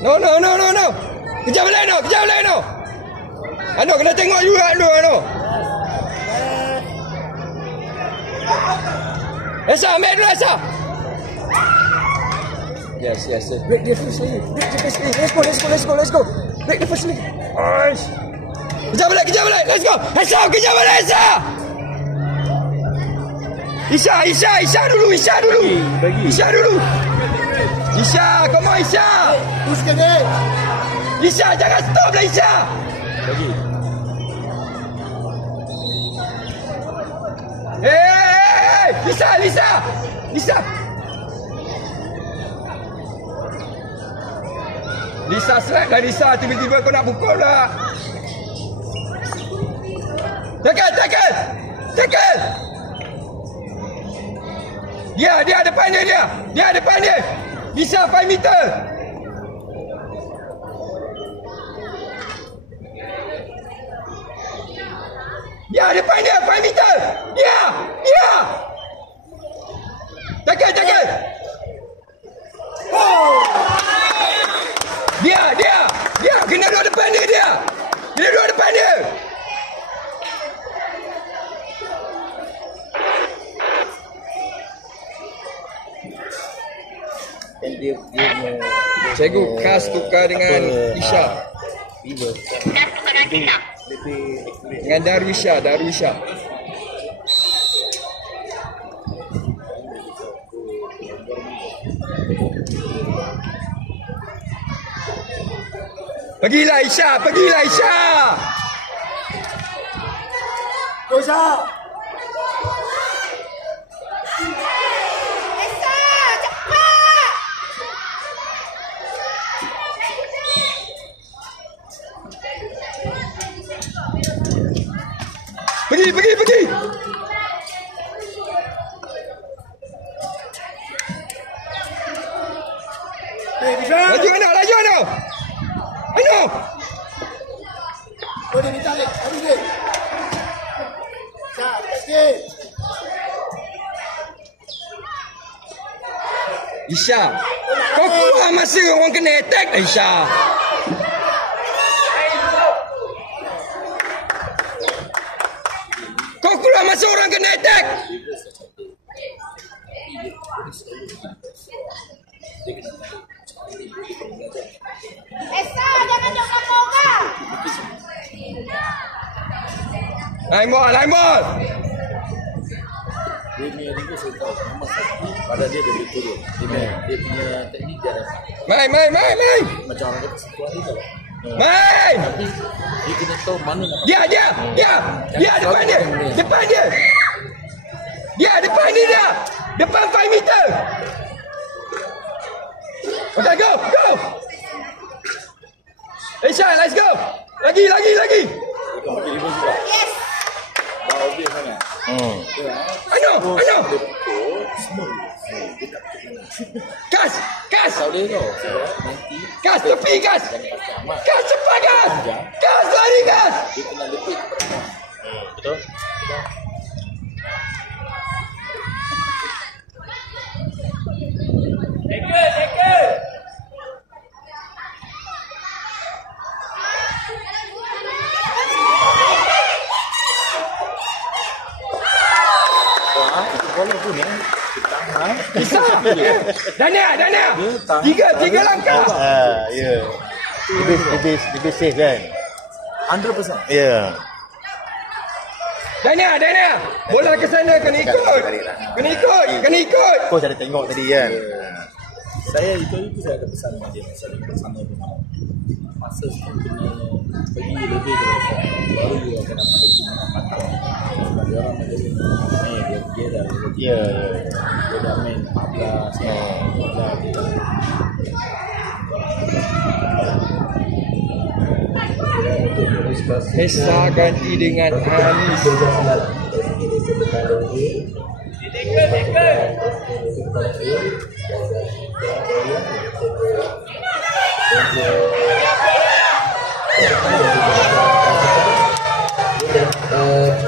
No. Kejar balik no. Ano kena tengok juga ano. Esa, ambil dulu Esa. Yes. Break the first lane. Let's go. Break the first lane. Nice. Kejar balik. Let's go. Esa, kejar balik Esa. Isha dulu. Bagi. Isha dulu. Isha, come on Isha. Teruskan dia. Isha, jangan stop lah Isha. Bagi. Hey, Lisa slack lah Lisa. Tiba-tiba kau nak pukul lah. Tackle. Dia depan dia. Lisa 5 meter. Dia depan dia 5 meter. Dia. Tackle. Oh. Dia. Kena duduk depan dia. Cikgu Kas tukar dengan Isha. Dengan Darwisha. Pergilah Isha. Rosa. Pergi. Laju anak. Ayo. Boleh minta lek. Habis dia. Sikit. Isha, kau keluar masa orang kena attack dah Isha. Kau keluar masa orang kena attack. Esa, jangan duduk sama orang. Line ball. Dia punya rindu saya tahu memang sakti pada dia dia turun. Dia punya teknik dia ada. Main. Macam orang kata satu hari tu. Main. Tapi dia kena tahu mana nak. Dia depan dia. Dia depan dia. Depan 5 meter. Okay, go. Isha, let's go. Lagi. Bukan pakai rindu juga. Yes. Dah obvious sangat. I know. Semua. Kas. Tahu dia tau. Nanti Kas tepi. Kas cepat. Kas lari. dia kena lebih kepada. Betul. Bola pun tahan. Bisa. Dania. Tiga langkah. Ya. Lebih safe kan? 100%. Ya. Dania. Bola ke sana kena ikut. Coach ada tengok tadi kan? Saya itu saya ada pesan dengan dia masa dia bersama dengan masa saya kena pergi lebih ke depan baru dia akan dapat lagi manfaat. Sebab dia orang ada dia dah dia dah main 14 Hesa ganti dengan Anis.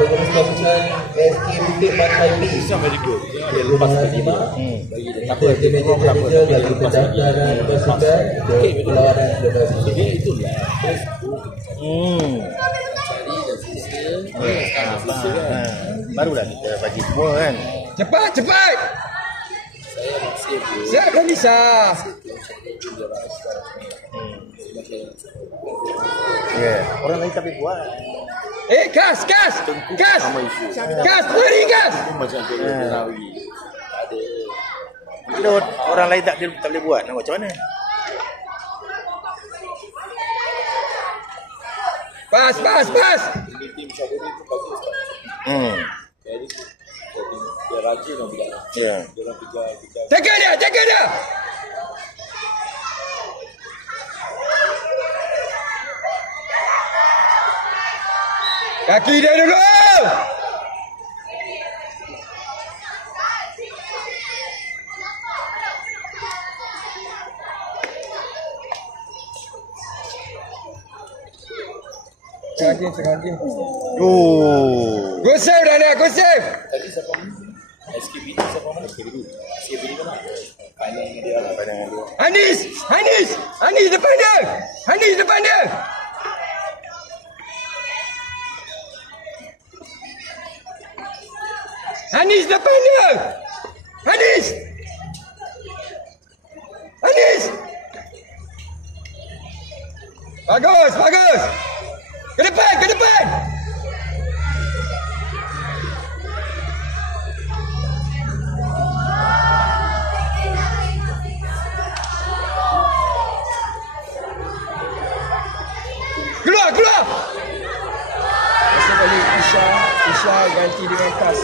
Pengurus pasukan SK Bukit Batu This one very good. Tengok dia lepas lagi ni. Bagi dia tak apa, dia tengok berapa tapi dia lepas lagi. Okey betul. Jadi itulah. Cari dan sisa. Barulah kita bagi semua kan. Cepat, cepat. Saya masih Siapkan Lisa. Ya, orang lain tak boleh buat. Kas. Kas, beri kas. macam tu Rawi. Kalau orang lain tak boleh buat, nak buat macam mana? Pas. Ini tim Syahrini tu bagus tak? Jadi dia rajin orang bilang. Ya. Dia orang kerja. Jaga dia. Kaki dia dulu. Tengah. Oh. Go save Daniel, go save. Tadi siapa mana? SKBD siapa mana? SKBD mana? Final dia lah. Hanis depan dia. Hanis depan dia. Hanis. Bagus. Ke depan. Keluar. Masuk balik Isha ganti dengan Kas.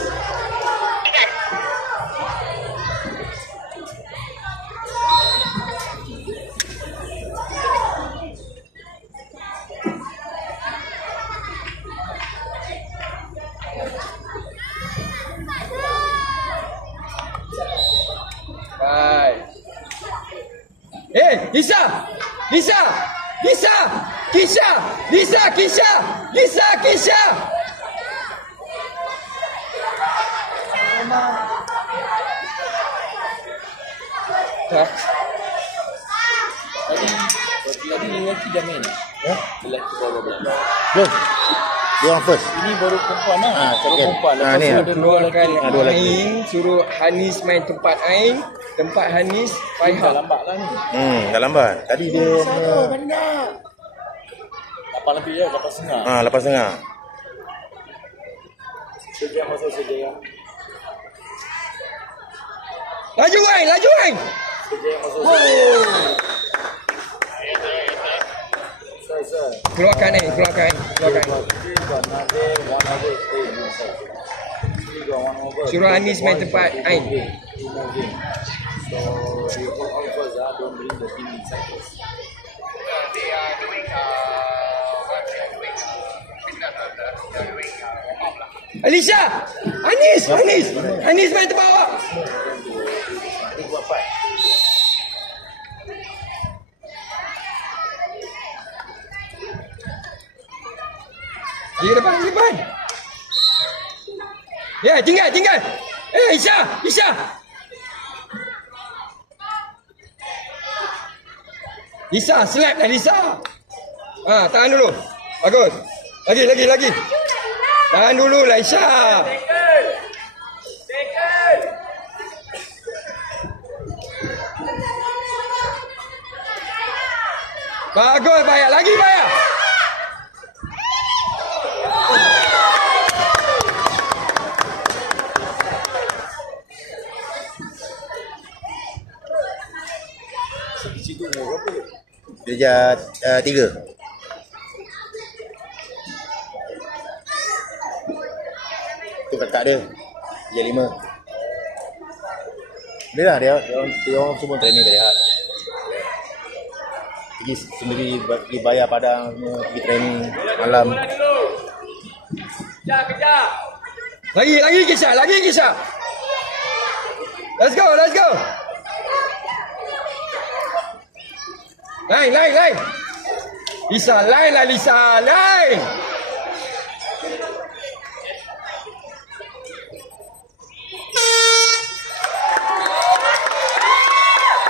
Kisha. Tak. Tadi lelaki dah main. Lelaki baru berapa? Belum. Dia orang first. Ini baru perempuan lah. Baru second. perempuan. Lepas Ni tu lah. ada Keluarkan dua lagi. Ain, suruh Hanis main tempat Ain, tempat Hanis dah Faiha. lambat lah ni. Dah lambat. Tadi dia 8 lebih ya, 8.30. 8.30. Sejam masuk sejam. Laju Ain. Sejam masuk sejam. Sir. Keluarkan Ain. Suruh Hanis main tempat Ain. So you hold on first, don't bring the team inside first. Alisha! Hanis main tempat awak. Di depan. Ya, tinggal. Isha. Lisa, slap dah Lisa. Tahan dulu. Bagus. Lagi. Tahan dulu lah Isha. Bagus, Bayar. Lagi Bayar. Kecil tu umur berapa? Dia 3. Tu kakak dia. Dia 5. Dia lah, dia orang semua training dari hal. Pergi sendiri, pergi bayar padang semua, pergi training malam. Lagi Kisha. Let's go. Lain. Lisa, lain lah Lisa, lain.